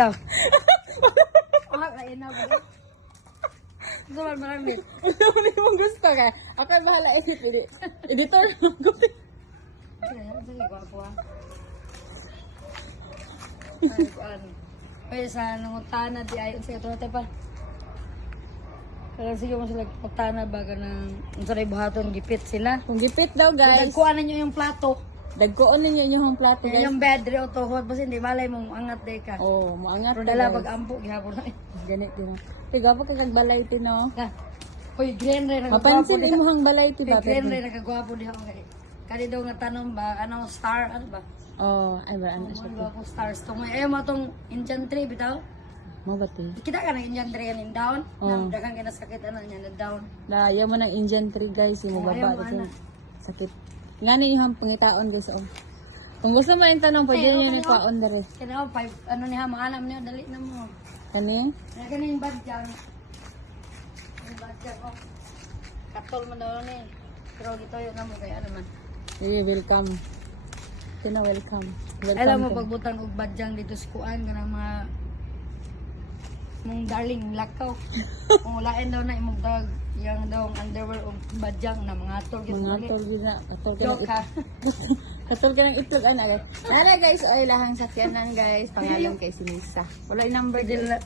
Daw. Kain na ba? Gusto marami. Ano mo gusto ka? Ako ay bahala editor. Sige, gwapo ah. Ay, sa nangutana di ayon sa ito natin pa. Kaya sige mo sila pagtana baga ng sa buhaton gipit sila. Kung gipit daw guys. Dagkuan ninyo yung plato. Dagkoon ninyo inyong plato guys. Yung bed rin o tuhod basta hindi malay mong angat day ka. Oh, maangat Pero ka, dala guys. pag ampo gihapon na. Ganit din. Tiga pa kag balay tino. Hoy, green rin Mapansin imuhang balay ti ba? Green rin nagagwapo diha kay. Kani daw nga tanong ba ano star ano ba? Oh, ay ba ano siya. Ano ako stars to may mo tong Indian tree bitaw. Mo ba ti? Kita ka ng Indian tree in down. Oh. Daghang kinasakit ano niya na down. Ayaw mo ng Indian tree guys, Ayaw baba mo, kasi ana. sakit. Ngani yung pangitaon guys oh. Kung gusto mo yung tanong, pwede Ay, nyo okay, ni kwaon dere. Kaya ano niya mga alam niya dali na mo. Kani? Kaya kaning badjang. Yung badjang oh. Katol man daw ni. Pero dito yun na mo kaya naman. Hey, welcome. Tina, welcome. Welcome. Alam mo to. pagbutang og badjang dito sa kuan kanang mga mong darling lakaw. Kung lain daw na imong dog, yang daw ang underwear og badjang na mga tol gid. Mga tol gina, katol ka Joke ha. katol ka ng itlog ana guys. Nara guys, oy lahang sakyanan guys, pangalan kay si Nisa. Wala yung number Dili dila. na.